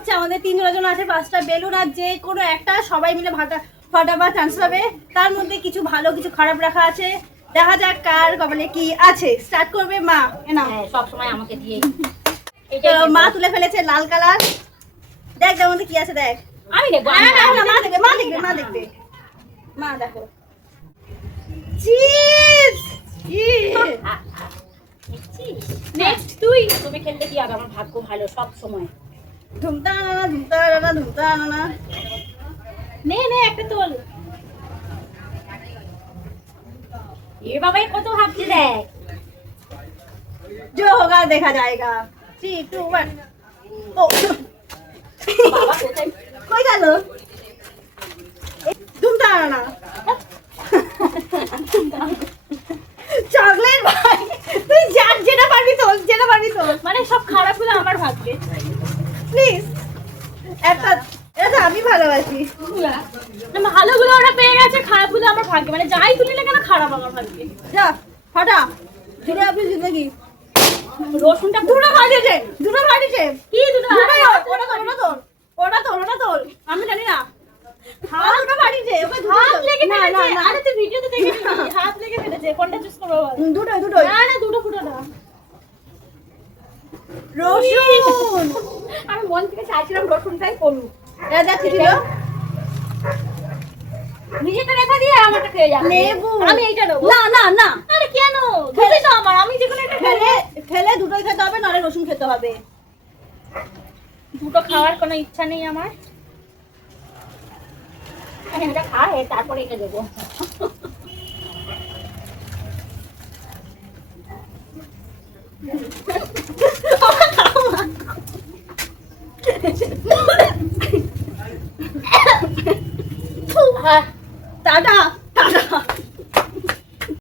হচ্ছে আমাদের 3 জন আছে, 5টা বেলুন, আর যে কোনো একটা সবাই মিলে ফাটাবার চান্স পাবে। তার মধ্যে কিছু ভালো কিছু খারাপ রাখা আছে, দেখা যাক কার কপালে কি আছে। স্টার্ট করবে মা। না সব সময় আমাকে দিয়ে মা তুলে ফেলেছে লাল কালার। দেখ তার মধ্যে কি আছে দেখ। আমি দেখবো। মা দেখবে মা দেখবে মা দেখবে মা দেখো চিজ। নেক্সট তুমি খেলতে কি আর আমার ভাগ্য ভালো সব সময়। ধুমতা না নে একটা তোল। এ বাবাই কত ভাবছে দেখ। जो होगा देखा जाएगा। 3 2 1 ও বাবা কোথায় কই গেল? ধুমতা না চকলেট ভাই তুই যেটা পারবি তোল, যেটা পারবি তোল। মানে সব খারাপ হলো আমার ভাগ্যে। প্লিজ এটা আমি ভালোবাসি। ভালোগুলো ওরা পেয়ে গেছে, খারাপগুলো আমার ভাগ্যে। মানে যাই তুলি না কেন খারাপ আমার ভাগ্যে। যা ফাটা ফিরে আপনি জিন্দগি। রসুনটা দুটো ফাটিয়েছে কি দুটো? ওটা তোল আমি জানি না। হাত দুটো ফাটিয়েছে ওকে হাত লেগে না ফেলেছে। না আরে তুই ভিডিওতে দেখে নিবি, হাত লেগে ফেলেছে। কোনটা চুজ করবো বল? দুটোই না না দুটো ফুটো না। রসুন আমি মন থেকে চাইছিলাম রসুনটাই করুন। এটা দেখি ছিল নিজেটা রেখা দিয়ে আমারটা খেয়ে যাবে। লেবু আমি এইটা নেবো। না আরে কেন? দুটোই তো আমার, আমি যেকোনো একটা খেলে দুটোই খেতে হবে, নাহলে রসুন খেতে হবে। দুটো খাওয়ার কোনো ইচ্ছা নেই আমার। আমি এটা খাই তারপরে এটা দেবো। টাটা।